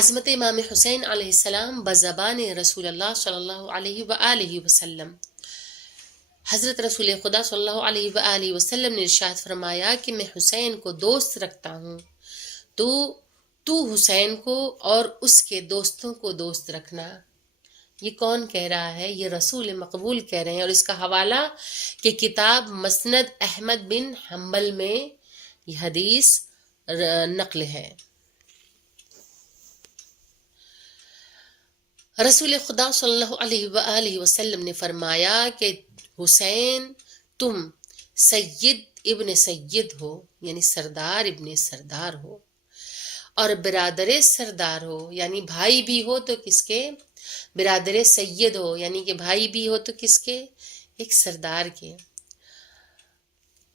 عظمت امام حسین علیہ السلام بزبان رسول اللہ صلی اللہ علیہ وآلہ وسلم۔ حضرت رسول خدا صلی اللہ علیہ وآلہ وسلم نے ارشاد فرمایا کہ میں حسین کو دوست رکھتا ہوں، تو حسین کو اور اس کے دوستوں کو دوست رکھنا۔ یہ کون کہہ رہا ہے؟ یہ رسول مقبول کہہ رہے ہیں، اور اس کا حوالہ کہ کتاب مسند احمد بن حنبل میں یہ حدیث نقل ہے۔ رسول خدا صلی اللہ علیہ وآلہ وسلم نے فرمایا کہ حسین تم سید ابن سید ہو، یعنی سردار ابن سردار ہو، اور برادر سردار ہو، یعنی بھائی بھی ہو تو کس کے؟ برادر سید ہو، یعنی کہ بھائی بھی ہو تو کس کے؟ ایک سردار کے۔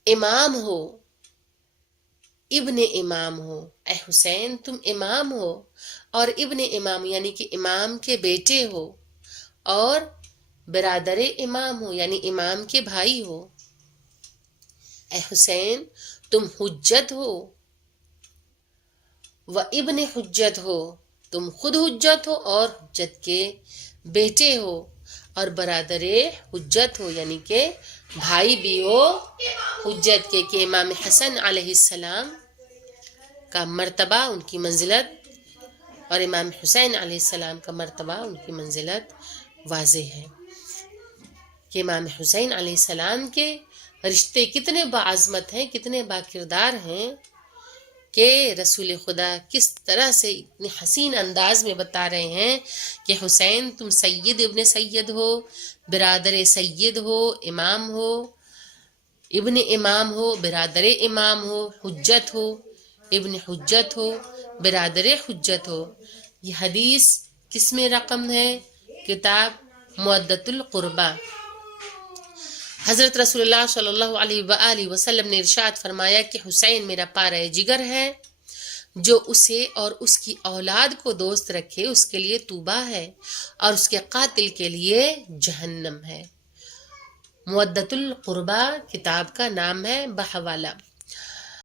امام ہو، ابن امام ہو، اے حسین تم امام ہو اور ابن امام یعنی کہ امام کے بیٹے ہو، اور برادر امام ہو یعنی امام کے بھائی ہو۔ اے حسین تم حجت ہو و ابن حجت ہو، تم خود حجت ہو اور حجت کے بیٹے ہو، اور برادر حجت ہو یعنی کہ بھائی بھی ہو حجت کے، کہ امام حسن علیہ السلام کا مرتبہ ان کی منزلت اور امام حسین علیہ السلام کا مرتبہ ان کی منزلت واضح ہے کہ امام حسین علیہ السلام کے رشتے کتنے باعظمت ہیں، کتنے با کردار ہیں، کہ رسول خدا کس طرح سے اتنے حسین انداز میں بتا رہے ہیں کہ حسین تم سید ابن سید ہو، برادر سید ہو، امام ہو، ابن امام ہو، برادر امام ہو، حجت ہو، ابن حجت ہو، برادر حجت ہو۔ یہ حدیث کس میں رقم ہے؟ کتاب مودۃ القربہ۔ حضرت رسول اللہ صلی اللہ علیہ وآلہ وسلم نے ارشاد فرمایا کہ حسین میرا پارہ جگر ہے، جو اسے اور اس کی اولاد کو دوست رکھے اس کے لیے طوبیٰ ہے، اور اس کے قاتل کے لیے جہنم ہے۔ مودۃ القربہ کتاب کا نام ہے بحوالہ۔